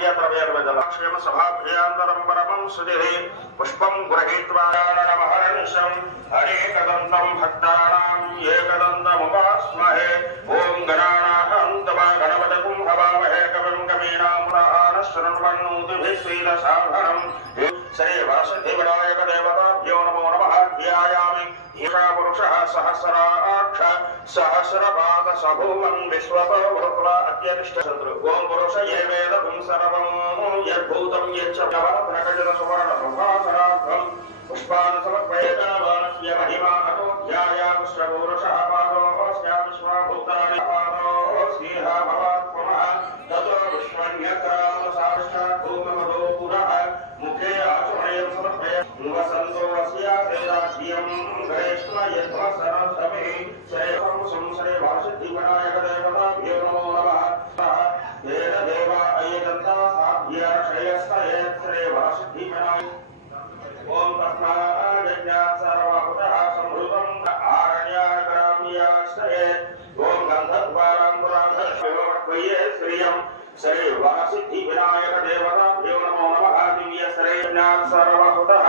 క్షేమ సభాభ్యాంతరం పరమం సుధి పుష్పం గృహీత్వా నమహర్నిశం అనేకదంతం భక్తానాం ఏకదంతముపాస్మహే. ఓం గణానాహం తమ గణపతకుం హవామహే కవిం కవీనాములాన శృణ్వన్నోతిభిः శ్రీరసాధనం శ్రీ వాసుదేవనాయక దేవతాభ్యో నమో నమః ధ్యాయామి. ఈశా పురుషः సహస్రాక్ష సహస్రపాద సభూవన్ విశ్వతో భూత్వా అత్యనిష్ట శత్రు ఓం పురుష ఏ వేద పుంసర్వం యద్భూతం యచ్చ ప్రకటిత సువర్ణ సుభాసరార్థం పుష్పాన్ సమర్పయేతావానస్య మహిమా అతో ధ్యాయాముష్యపూరుషः పాదోస్య విశ్వభూతాని పాదోస్యేహ భవాత్మః తతో విశ్వన్యత్రామసాక్షాత్ భూమమదో పురః ముఖే ఆచమయం సమర్పయ వసంతో అస్యాసేదాధ్యం గణేష్ణ యద్వసరసమే శ్రేయం సంశ్రే దేవతాభ్యో నమో నమః. దేవ దేవ అయ్యదంతా సాధ్య ఓం తస్మాజ్ఞాత్ సర్వభూతః ఆరణ్యాగ్రామ్యాశ్రయే. ఓం శ్రియం శ్రీ వాసిద్ధి వినాయక దేవతాభ్యో నమో నమః. దివ్య శ్రేజ్ఞాత్ సర్వభూతః